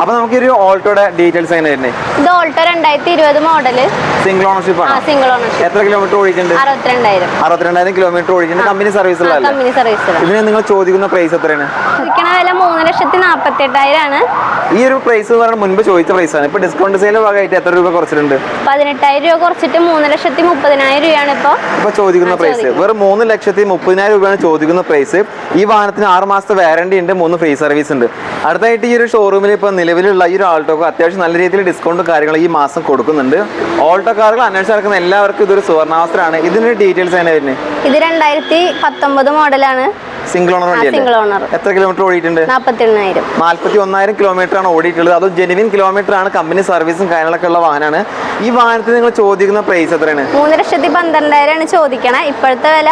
അപ്പൊ നമുക്ക് ഒരു ഓൾട്ടോയുടെ ഡീറ്റെയിൽസ് എങ്ങനെ വരുന്നത് ഇത് ഓൾട്ടോ രണ്ടായിരത്തി ഇരുപത് മോഡൽ സിംഗിൾ ഓണർഷിപ്പ് ആണ് സിംഗിൾ ഓണർഷിപ്പ് എത്ര കിലോമീറ്റർ ഓടിയിട്ടുണ്ട്? അറുപത്തിരണ്ടായിരം. അറുപത്തിരണ്ടായിരം കിലോമീറ്റർ ഓടിയിട്ടുണ്ട്. കമ്പനി സർവീസ് കമ്പനി സർവീസ് ഇതിന് നിങ്ങൾ ചോദിക്കുന്ന പ്രൈസ് എത്രയാണ്? ചോദിക്കണ വില മൂന്ന് ലക്ഷത്തി ആണ്. ഈ ഒരു പ്രൈസ് മുൻപ് ചോദിച്ച പ്രൈസ് ആണ്. ഇപ്പൊ ഡിസ്കൗണ്ട് സെയിൽ ഭാഗമായിട്ട് എത്ര രൂപ കുറച്ചിട്ടുണ്ട്? പതിനെട്ടായിരം രൂപ കുറച്ചിട്ട് മൂന്ന് ലക്ഷത്തി മുപ്പതിനായിരം രൂപയാണ് ഇപ്പോൾ ഇപ്പൊ ചോദിക്കുന്ന പ്രൈസ് വെറും മൂന്ന് ലക്ഷത്തി മുപ്പതിനായിരം രൂപയാണ് ചോദിക്കുന്ന പ്രൈസ് ഈ വാഹനത്തിന് ആറ് മാസത്തെ വാറണ്ടി ഉണ്ട് മൂന്ന് ഫ്രീ സർവീസ് ഉണ്ട്. അടുത്തായിട്ട് ഈ ഒരു ഷോറൂമിൽ ഇപ്പൊ നിലവിലുള്ള ഈ ഒരു ആൾട്ടോക്ക് അത്യാവശ്യം നല്ല രീതിയിൽ ഡിസ്കൗണ്ട് കാര്യങ്ങൾ ഈ മാസം കൊടുക്കുന്നുണ്ട്. ഓൾട്ടോ കാറുകൾ അന്വേഷിച്ച് നടക്കുന്ന എല്ലാവർക്കും ഇതൊരു സുവർണാവസ്ഥയാണ് ഇതിന്റെ ഡീറ്റെയിൽസ് എങ്ങനെ വരുന്നത്? ഇത് രണ്ടായിരത്തി പത്തൊമ്പത് മോഡലാണ് സിംഗിൾ ഓണർ വണ്ടി സിംഗിൾ ഓണർ എത്ര കിലോമീറ്റർ ഓടിയിട്ടുണ്ട്? നാൽപ്പത്തി ഒന്നായിരം കിലോമീറ്റർ ആണ് ഓടിയിട്ടുള്ളത്. അതും ജെനുവിൻ കിലോമീറ്റർ ആണ് കമ്പനി സർവീസും കാര്യങ്ങളൊക്കെ ഉള്ള വാഹനമാണ് ഈ വാഹനത്തിന് നിങ്ങൾ ചോദിക്കുന്ന പ്രൈസ് എത്രയാണ്? മൂന്ന് ലക്ഷത്തി പന്ത്രണ്ടായിരം ആണ് ചോദിക്കണേ. ഇപ്പോഴത്തെ വില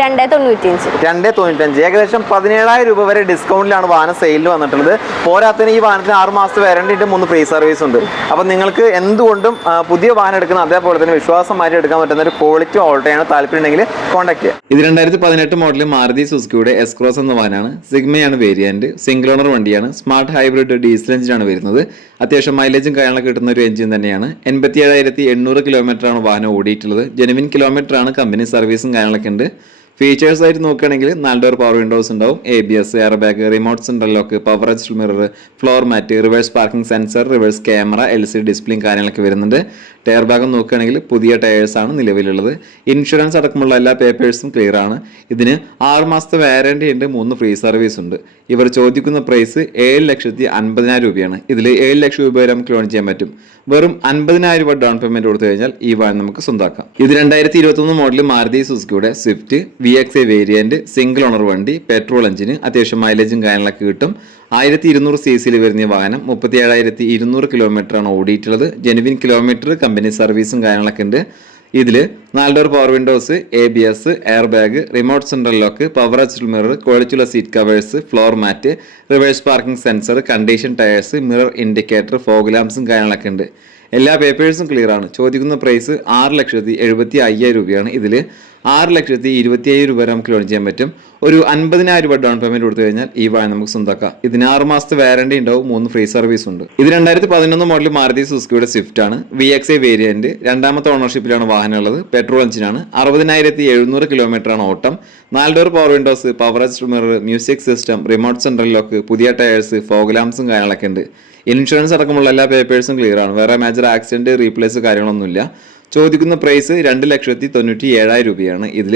രണ്ടേ തൊണ്ണൂറ്റിയഞ്ച്. രണ്ടേ തൊണ്ണൂറ്റഞ്ച് ഏകദേശം പതിനേഴായിരം രൂപ വരെ ഡിസ്കൗണ്ടിലാണ് വാഹനം സെയിലിൽ വന്നിട്ടുള്ളത്. പോരാത്തതിന് ഈ വാഹനത്തിന് ആറ് മാസത്തെ വരണ്ടിട്ട് മൂന്ന് ഫ്രീ സർവീസ് ഉണ്ട്. അപ്പോൾ നിങ്ങൾക്ക് എന്തുകൊണ്ടും പുതിയ വാഹനം എടുക്കുന്ന അതേപോലെ തന്നെ വിശ്വാസം മാറ്റി എടുക്കാൻ പറ്റുന്ന ഒരു ക്വാളിറ്റി ഓൾട്ടോയാണ് താല്പര്യം ഉണ്ടെങ്കിൽ കോൺടാക്ട് ചെയ്യുക. ഇത് രണ്ടായിരത്തി പതിനെട്ട് മോഡൽ മാരുതി സുസുക്കിയുടെ എസ്ക്രോസ് എന്ന വാഹനമാണ് സിഗ്മയാണ് വേരിയന്റ് സിംഗിൾ ഓണർ വണ്ടിയാണ് സ്മാർട്ട് ഹൈബ്രിഡ് ഡീസൽ എഞ്ചിനാണ് വരുന്നത്. അത്യാവശ്യം മൈലേജും കാര്യങ്ങളൊക്കെ കിട്ടുന്ന ഒരു എഞ്ചിൻ തന്നെയാണ്. എൺപത്തി ഏഴായിരത്തി എണ്ണൂറ് കിലോമീറ്ററാണ് വാഹനം ഓടിയിട്ടുള്ളത്. ജെനുവിൻ കിലോമീറ്ററാണ് കമ്പനി സർവീസും കാര്യങ്ങളൊക്കെ ഉണ്ട്. ഫീച്ചേഴ്സ് ആയിട്ട് നോക്കുകയാണെങ്കിൽ നാല് ഡോർ പവർ വിൻഡോസ് ഉണ്ടാവും A B S air bag remote central lock power adjust mirror floor mat reverse parking sensor reverse camera L C ഡിസ്പ്ലേയും കാര്യങ്ങളൊക്കെ വരുന്നുണ്ട്. ടയർ ഭാഗം നോക്കുകയാണെങ്കിൽ പുതിയ ടയേഴ്സ് ആണ് നിലവിലുള്ളത്. ഇൻഷുറൻസ് അടക്കമുള്ള എല്ലാ പേപ്പേഴ്സും ക്ലിയർ ആണ്. ഇതിന് ആറ് മാസത്തെ വാറണ്ടി ഉണ്ട് മൂന്ന് ഫ്രീ സർവീസ് ഉണ്ട്. ഇവർ ചോദിക്കുന്ന പ്രൈസ് ഏഴ് ലക്ഷത്തി അൻപതിനായിരം രൂപയാണ്. ഇതിൽ ഏഴ് ലക്ഷം രൂപ വരെ നമുക്ക് ലോൺ ചെയ്യാൻ പറ്റും. വെറും അൻപതിനായിരം രൂപ ഡൗൺ പേയ്മെന്റ് കൊടുത്തു കഴിഞ്ഞാൽ ഈ വാഹനം നമുക്ക് സ്വന്തമാക്കാം ഇത് രണ്ടായിരത്തി ഇരുപത്തൊന്ന് model Maruti സുസുക്കിയുടെ Swift V X A variant single owner വണ്ടി പെട്രോൾ എഞ്ചിന് അത്യാവശ്യം മൈലേജും കാര്യങ്ങളൊക്കെ കിട്ടും. ആയിരത്തി ഇരുന്നൂറ് സി സിയിൽ വരുന്ന വാഹനം മുപ്പത്തി ഏഴായിരത്തി ഇരുന്നൂറ് കിലോമീറ്റർ ആണ് ഓടിയിട്ടുള്ളത്. ജെനുവിൻ കിലോമീറ്റർ കമ്പനി സർവീസും കാര്യങ്ങളൊക്കെ ഉണ്ട്. ഇതിൽ നാല് door power windows A B S air bag remote central lock power അച്ചിൽ mirror ക്വാളിറ്റിയുള്ള seat covers floor mat reverse parking sensor condition tyres mirror indicator fog ലാംപ്സും കാര്യങ്ങളൊക്കെ ഉണ്ട്. എല്ലാ പേപ്പേഴ്സും ക്ലിയർ ആണ്. ചോദിക്കുന്ന പ്രൈസ് ആറ് ലക്ഷത്തി എഴുപത്തി അയ്യായിരം രൂപയാണ്. ഇതിൽ ആറ് ലക്ഷത്തി ഇരുപത്തി അയ്യായിരം രൂപ നമുക്ക് ലോൺ ചെയ്യാൻ പറ്റും. ഒരു അൻപതിനായിരം രൂപ ഡൗൺ പേയ്മെന്റ് കൊടുത്തു കഴിഞ്ഞാൽ ഈ വാഹനം നമുക്ക് സ്വന്തമാക്കാം ഇതിന് ആറ് മാസത്തെ വാറണ്ടി ഉണ്ടാവും. മൂന്ന് ഫ്രീ സർവീസ് ഉണ്ട്. ഇത് രണ്ടായിരത്തി പതിനൊന്ന് മോഡൽ മാരുതി സുസുക്കിയുടെ സ്വിഫ്റ്റ് ആണ്. വി എക്സ് ഐ വേരിയന്റ് രണ്ടാമത്തെ ഓണർഷിപ്പിലാണ് വാഹനം ഉള്ളത്. പെട്രോൾ എഞ്ചിനാണ്. അറുപതിനായിരത്തി എഴുന്നൂറ് കിലോമീറ്റർ ആണ് ഓട്ടം. നാല് door power windows power mirror music system remote central lock പുതിയ ടയേഴ്സ് ഫോഗ്ലാംസും കാര്യങ്ങളൊക്കെ ഉണ്ട്. ഇൻഷുറൻസ് അടക്കമുള്ള എല്ലാ പേപ്പേഴ്സും ക്ലിയർ ആണ്. വേറെ മേജർ ആക്സിഡന്റ് റീപ്ലേസ് കാര്യങ്ങളൊന്നുമില്ല. ചോദിക്കുന്ന പ്രൈസ് രണ്ട് ലക്ഷത്തി തൊണ്ണൂറ്റി ഏഴായിരം രൂപയാണ്. ഇതിൽ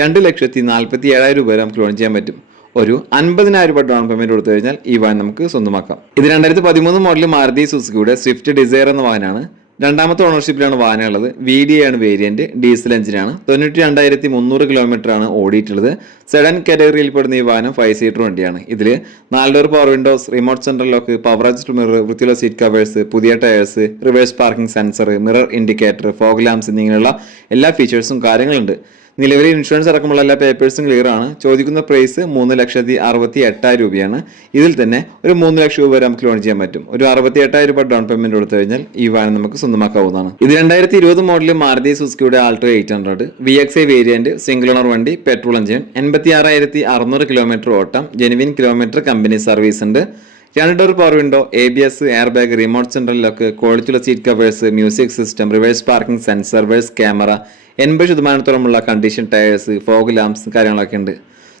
രണ്ട് ലക്ഷത്തി നാൽപ്പത്തി ഏഴായിരം രൂപ നമുക്ക് ലോൺ ചെയ്യാൻ പറ്റും. ഒരു അൻപതിനായിരം രൂപ ഡൗൺ പേയ്മെന്റ് കൊടുത്തു കഴിഞ്ഞാൽ ഈ വാഹനം നമുക്ക് സ്വന്തമാക്കാം. ഇത് രണ്ടായിരത്തി പതിമൂന്ന് മോഡൽ മാരുതി സുസുക്കിയുടെ സ്വിഫ്റ്റ് ഡിസയർ എന്ന വാഹനമാണ്. രണ്ടാമത്തെ ഓണർഷിപ്പിലാണ് വാഹനമുള്ളത് വി ഡി ആണ് വേരിയന്റ് ഡീസൽ എഞ്ചിനാണ് തൊണ്ണൂറ്റി രണ്ടായിരത്തി മുന്നൂറ് കിലോമീറ്റർ ആണ് ഓടിയിട്ടുള്ളത്. സെഡൻ കാറ്റഗറിയിൽ പെടുന്ന ഈ വാഹനം ഫൈവ് സീറ്റർ വണ്ടിയാണ്. ഇതിൽ നാല് door power windows remote central lock power adjust mirror വൃത്തിയുള്ള സീറ്റ് കവേഴ്സ് പുതിയ tyres reverse parking sensor mirror indicator fog lamps എന്നിങ്ങനെയുള്ള എല്ലാ ഫീച്ചേഴ്സും കാര്യങ്ങളുണ്ട്. നിലവിലെ ഇൻഷുറൻസ് അടക്കമുള്ള എല്ലാ പേപ്പേഴ്സും ക്ലിയർ ആണ്. ചോദിക്കുന്ന പ്രൈസ് മൂന്ന് ലക്ഷത്തി അറുപത്തി എട്ടായിരം രൂപയാണ്. ഇതിൽ തന്നെ ഒരു മൂന്ന് ലക്ഷം രൂപ വരെ നമുക്ക് ലോൺ ചെയ്യാൻ പറ്റും. ഒരു അറുപത്തി എട്ടായിരം രൂപ ഡൗൺ പേയ്മെന്റ് കൊടുത്തു കഴിഞ്ഞാൽ ഈ വാഹനം നമുക്ക് സ്വന്തമാക്കാവുന്നതാണ്. ഇത് രണ്ടായിരത്തി ഇരുപത് model Maruti സുസ്കിയുടെ Alto eight hundred V X I variant single owner വണ്ടി പെട്രോൾ എഞ്ചിൻ എൺപത്തി ആറായിരത്തി അറുന്നൂറ് കിലോമീറ്റർ ഓട്ടം ജെനുവിൻ കിലോമീറ്റർ കമ്പനി സർവീസ് ഉണ്ട്. രണ്ട് door power window A B S air bag remote central lock ക്വാളിറ്റിയുള്ള seat covers music system reverse parking sensor reverse camera എൺപത് ശതമാനത്തോളമുള്ള കണ്ടീഷൻ ടയേഴ്സ് ഫോഗ് ലാംപ്സ് കാര്യങ്ങളൊക്കെ ഉണ്ട്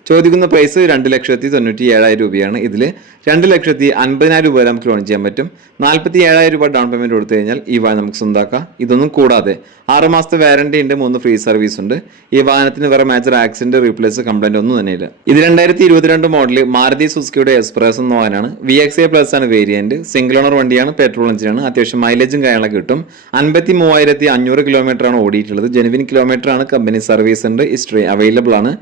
ചോദിക്കുന്ന പ്രൈസ് രണ്ട് ലക്ഷത്തി തൊണ്ണൂറ്റി ഏഴായിരം രൂപയാണ്. ഇതിൽ രണ്ട് ലക്ഷത്തി അൻപതിനായിരം രൂപ വരെ നമുക്ക് ലോൺ ചെയ്യാൻ പറ്റും. നാൽപ്പത്തി ഏഴായിരം രൂപ ഡൗൺ പേയ്മെന്റ് കൊടുത്തു കഴിഞ്ഞാൽ ഈ വാഹനം നമുക്ക് സ്വന്തമാക്കാം ഇതൊന്നും കൂടാതെ ആറ് മാസത്തെ വാറണ്ടി ഉണ്ട് മൂന്ന് ഫ്രീ സർവീസ് ഉണ്ട്. ഈ വാഹനത്തിന് വേറെ മേജർ ആക്സിഡന്റ് റീപ്ലേസ് കംപ്ലൈന്റ് ഒന്നും തന്നെ ഇല്ല. ഇത് രണ്ടായിരത്തി ഇരുപത്തിരണ്ട് മോഡൽ മാരുതി സുസുക്കിയുടെ എക്സ്പ്രസ് എന്ന വാഹനമാണ്. വി എക്സ് എ പ്ലസ് ആണ് വേരിയന്റ് സിംഗിൾ ഓണർ വണ്ടിയാണ് പെട്രോൾ എഞ്ചിനാണ് അത്യാവശ്യം മൈലേജും കാര്യങ്ങളൊക്കെ കിട്ടും. അൻപത്തി മൂവായിരത്തി അഞ്ഞൂറ് കിലോമീറ്റർ ആണ് ഓടിയിട്ടുള്ളത്. ജെനുവിൻ കിലോമീറ്റർ ആണ് കമ്പനി സർവീസ് ഉണ്ട് ഹിസ്റ്ററി അവൈലബിൾ ആണ്.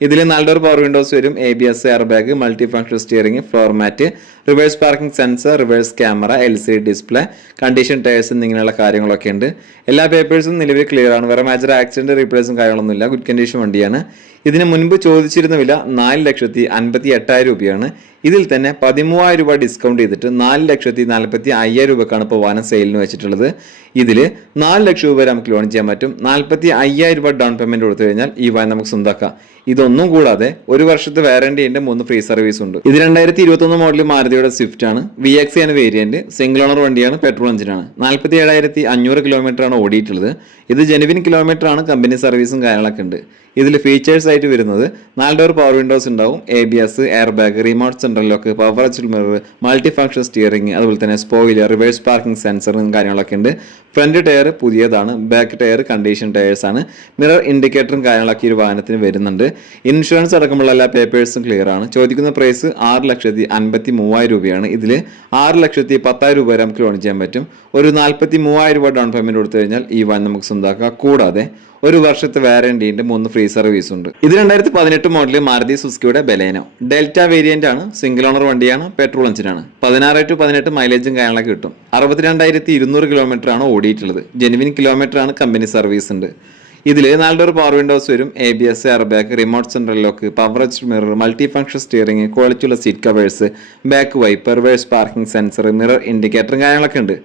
ഇതിൽ നാല് ഡോർ പവർ വിൻഡോസ് വരും A B S air bag multi function steering floor mat reverse parking sensor reverse camera L C display condition tyres എന്നിങ്ങനെയുള്ള കാര്യങ്ങളൊക്കെ ഉണ്ട്. എല്ലാ പേപ്പേഴ്സും നിലവിൽ ക്ലിയർ ആണ്. വേറെ മേജർ ആക്സിഡന്റ് റീപ്ലേസും കാര്യങ്ങളൊന്നുമില്ല ഗുഡ് കണ്ടീഷൻ വണ്ടിയാണ്. ഇതിന് മുൻപ് ചോദിച്ചിരുന്ന വില നാല് ലക്ഷത്തി അൻപത്തി എട്ടായിരം രൂപയാണ്. ഇതിൽ തന്നെ പതിമൂവായിരം രൂപ ഡിസ്കൗണ്ട് ചെയ്തിട്ട് നാല് ലക്ഷത്തി നാൽപ്പത്തി അയ്യായിരം രൂപക്കാണ് ഇപ്പോൾ വാഹനം സെയിലിന് വെച്ചിട്ടുള്ളത്. ഇതിൽ നാല് ലക്ഷം രൂപ വരെ നമുക്ക് ലോൺ ചെയ്യാൻ പറ്റും. നാൽപ്പത്തി അയ്യായിരം രൂപ ഡൗൺ പേയ്മെന്റ് കൊടുത്തു കഴിഞ്ഞാൽ ഈ വാഹനം നമുക്ക് സ്വന്തമാക്കാം ഇതൊന്നും കൂടാതെ ഒരു വർഷത്തെ വാറണ്ടി ഉണ്ട് മൂന്ന് ഫ്രീ സർവീസ് ഉണ്ട്. ഇത് രണ്ടായിരത്തി ഇരുപത്തൊന്ന് മോഡൽ മാരുതിയുടെ സ്വിഫ്റ്റ് ആണ്. വി എക്സ് ആണ് വേരിയന്റ് സിംഗിൾ ഓണർ വണ്ടിയാണ് പെട്രോൾ എഞ്ചിനാണ് നാൽപ്പത്തി ഏഴായിരത്തി അഞ്ഞൂറ് കിലോമീറ്റർ ആണ് ഓടിയിട്ടുള്ളത്. ഇത് ജെനുവിൻ കിലോമീറ്റർ ആണ് കമ്പനി സർവീസും കാര്യങ്ങളൊക്കെ ഉണ്ട്. ഇതിൽ ഫീച്ചേഴ്സ് ആയിട്ട് വരുന്നത് നാല് ഡോർ പവർ വിൻഡോസ് ഉണ്ടാവും. A B S air bag remote central lock power അച്ചിൽ mirror multi function steering അതുപോലെ തന്നെ സ്പോയിലർ റിവേഴ്സ് പാർക്കിംഗ് സെൻസറും കാര്യങ്ങളൊക്കെ ഉണ്ട്. ഫ്രണ്ട് ടയർ പുതിയതാണ്. ബാക്ക് ടയർ കണ്ടീഷൻ ടയേഴ്സ് ആണ്. മിറർ ഇൻഡിക്കേറ്ററും കാര്യങ്ങളൊക്കെ ഈ ഒരു വാഹനത്തിന് വരുന്നുണ്ട്. ഇൻഷുറൻസ് അടക്കമുള്ള എല്ലാ പേപ്പേഴ്സും ക്ലിയർ ആണ്. ചോദിക്കുന്ന പ്രൈസ് ആറ് ലക്ഷത്തി അൻപത്തി മൂവായിരം രൂപയാണ്. ഇതിൽ ആറ് ലക്ഷത്തി പത്തായിരം രൂപ വരെ നമുക്ക് ലോൺ ചെയ്യാൻ പറ്റും. ഒരു നാൽപ്പത്തി മൂവായിരം രൂപ ഡൗൺ പേയ്മെന്റ് കൊടുത്തു കഴിഞ്ഞാൽ ഈ വാൻ നമുക്ക് സ്വന്തമാക്കാം കൂടാതെ ഒരു വർഷത്തെ വാറണ്ടി ഉണ്ട് മൂന്ന് ഫ്രീ സർവീസ് ഉണ്ട്. ഇത് രണ്ടായിരത്തി പതിനെട്ട് മോഡൽ മാരുതി സുസ്കിയുടെ ബലേനോ. ഡെൽറ്റ വേരിയന്റ് ആണ്. സിംഗിൾ ഓണർ വണ്ടിയാണ്. പെട്രോൾ എഞ്ചിനാണ് പതിനാറ് ടു പതിനെട്ട് മൈലേജും കാര്യങ്ങളൊക്കെ കിട്ടും. അറുപത്തിരണ്ടായിരത്തി ഇരുന്നൂറ് കിലോമീറ്റർ ആണ് ഓടിയിട്ടുള്ളത്. ജെനുവിൻ കിലോമീറ്റർ ആണ് കമ്പനി സർവീസ് ഉണ്ട്. ഇതിൽ നാല് ഒരു പവർ വിൻഡോസ് വരും A B S air bag remote central lock power mirror multi function steering ക്വാളിറ്റിയുള്ള seat covers back wiper verse parking sensor mirror ഇൻഡിക്കേറ്ററും കാര്യങ്ങളൊക്കെ ഉണ്ട്.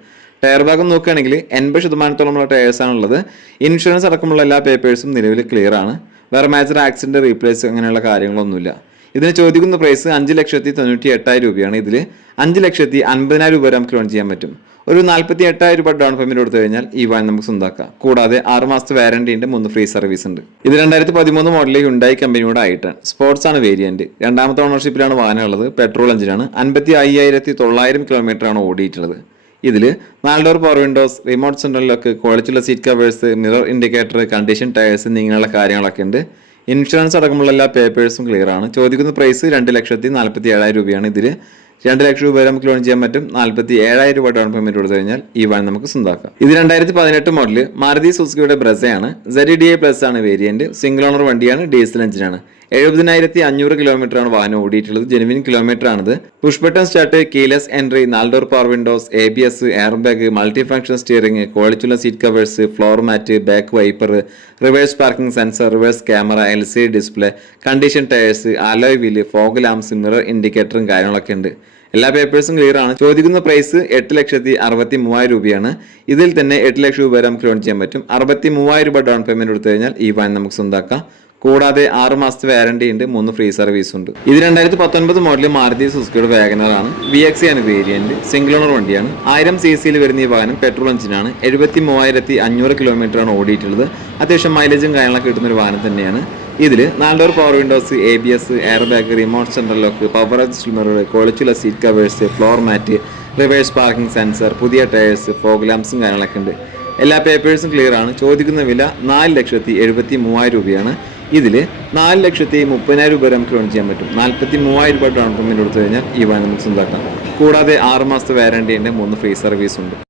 ടയർ ഭാഗം നോക്കുകയാണെങ്കിൽ എൺപത് ശതമാനത്തോളമുള്ള ടയേഴ്സ് ആണുള്ളത് ഇൻഷുറൻസ് അടക്കമുള്ള എല്ലാ പേപ്പേഴ്സും നിലവിൽ ക്ലിയർ ആണ്. വേറെ മേജർ ആക്സിഡന്റ് റീപ്ലേസ് അങ്ങനെയുള്ള കാര്യങ്ങളൊന്നുമില്ല. ഇതിന് ചോദിക്കുന്ന പ്രൈസ് അഞ്ച് ലക്ഷത്തി തൊണ്ണൂറ്റി എട്ടായിരം രൂപയാണ്. ഇതിൽ അഞ്ച് ലക്ഷത്തി അൻപതിനായിരം രൂപ നമുക്ക് ലോൺ ചെയ്യാൻ പറ്റും. ഒരു നാൽപ്പത്തി എട്ടായിരം രൂപ ഡൗൺ പേയ്മെന്റ് കൊടുത്തു കഴിഞ്ഞാൽ ഈ വാൻ നമുക്ക് സ്വന്തമാക്കാം കൂടാതെ ആറ് മാസത്തെ വാറണ്ടി ഉണ്ട് മൂന്ന് ഫ്രീ സർവീസ് ഉണ്ട്. ഇത് രണ്ടായിരത്തി പതിമൂന്ന് മോഡലിൽ ഉണ്ടായി കമ്പനിയുടെ ആയിട്ടാണ്. സ്പോർട്സ് ആണ് വേരിയന്റ് രണ്ടാമത്തെ ഓണർഷിപ്പിലാണ് വാഹനം ഉള്ളത്. പെട്രോൾ എഞ്ചിനാണ് അൻപത്തി അയ്യായിരത്തി തൊള്ളായിരം കിലോമീറ്റർ ആണ് ഓടിയിട്ടുള്ളത്. ഇതിൽ നാല് ഡോർ പവർ വിൻഡോസ് റിമോട്ട് സെൻട്രലിലൊക്കെ ക്വാളിറ്റിയുള്ള seat covers mirror indicator condition tyres ഇങ്ങനെയുള്ള കാര്യങ്ങളൊക്കെ ഉണ്ട്. ഇൻഷുറൻസ് അടക്കമുള്ള എല്ലാ പേപ്പേഴ്സും ക്ലിയർ ആണ്. ചോദിക്കുന്ന പ്രൈസ് രണ്ട് ലക്ഷത്തി നാൽപ്പത്തി ഏഴായിരം രൂപയാണ് ഇതിൽ രണ്ട് ലക്ഷം രൂപ വരെ നമുക്ക് ലോൺ ചെയ്യാൻ പറ്റും. നാൽപ്പത്തി ഏഴായിരം രൂപ ഡൗൺ പേയ്മെന്റ് കൊടുത്തു കഴിഞ്ഞാൽ ഈ വാൻ നമുക്ക് സ്വന്തമാക്കാം. ഇത് രണ്ടായിരത്തി പതിനെട്ട് മോഡൽ മാരുതി സുസുക്കിയുടെ ബ്രസയാണ്. സെഡ് ഡി എ പ്ലസ് ആണ് വേരിയന്റ് സിംഗിൾ ഓണർ വണ്ടിയാണ് ഡീസൽ എഞ്ചിനാണ് എഴുപതിനായിരത്തി അഞ്ഞൂറ് കിലോമീറ്റർ ആണ് വാഹനം ഓടിയിട്ടുള്ളത്. ജെനുവിൻ കിലോമീറ്റർ ആണിത്. Push button start keyless entry നാല് door power windows A B S air bag multi function steering ക്വാളിറ്റിയുള്ള seat covers floor mat back wiper reverse parking sensor reverse camera L C display condition tyres alloy wheel fog lamps mirror ഇൻഡിക്കേറ്ററും കാര്യങ്ങളൊക്കെ ഉണ്ട്. എല്ലാ പേപ്പേഴ്സും clear ആണ്. ചോദിക്കുന്ന price എട്ട് ലക്ഷത്തി അറുപത്തി മൂവായിരം രൂപയാണ്. ഇതിൽ തന്നെ എട്ട് ലക്ഷം രൂപ വരെ നമുക്ക് ലോൺ ചെയ്യാൻ പറ്റും. അറുപത്തി മൂവായിരം രൂപ ഡൗൺ പേയ്മെന്റ് കൊടുത്തു കഴിഞ്ഞാൽ ഈ വാൻ നമുക്ക് സ്വന്തമാക്കാം കൂടാതെ ആറ് മാസത്തെ വാറണ്ടി ഉണ്ട് മൂന്ന് ഫ്രീ സർവീസ് ഉണ്ട്. ഇത് രണ്ടായിരത്തി പത്തൊൻപത് മോഡൽ മാരുതി സുസുക്കിയുടെ വാഗനർ ആണ്. വി എക്സ് ആണ് വേരിയന്റ് സിംഗിൾ ഓണർ വണ്ടിയാണ്. ആയിരം സി സിയിൽ വരുന്ന ഈ വാഹനം പെട്രോൾ എഞ്ചിനാണ് എഴുപത്തി മൂവായിരത്തി അഞ്ഞൂറ് കിലോമീറ്റർ ആണ് ഓടിയിട്ടുള്ളത്. അത്യാവശ്യം മൈലേജും കാര്യങ്ങളൊക്കെ കിട്ടുന്ന ഒരു വാഹനം തന്നെയാണ്. ഇതിൽ നാല് power windows A B S air bag remote central lock power mirror ക്വാളിറ്റിയുള്ള seat covers floor mat reverse parking sensor പുതിയ ടയേഴ്സ് ഫോഗ് ലാംസും കാര്യങ്ങളൊക്കെ ഉണ്ട്. എല്ലാ പേപ്പേഴ്സും ക്ലിയർ ആണ്. ചോദിക്കുന്ന വില നാല് ലക്ഷത്തി എഴുപത്തി മൂവായിരം രൂപയാണ്. ഇതിൽ നാല് ലക്ഷത്തി മുപ്പതിനായിരം രൂപ നമുക്ക് ലോൺ ചെയ്യാൻ പറ്റും. നാൽപ്പത്തി മൂവായിരം രൂപ ഡൗൺ പേയ്മെന്റ് കൊടുത്തു കഴിഞ്ഞാൽ ഈ വാൻ നമുക്ക് സ്വന്തമാക്കാം. കൂടാതെ ആറ് മാസത്തെ വാറണ്ടി ഉണ്ട് മൂന്ന് ഫ്രീ സർവീസ് ഉണ്ട്.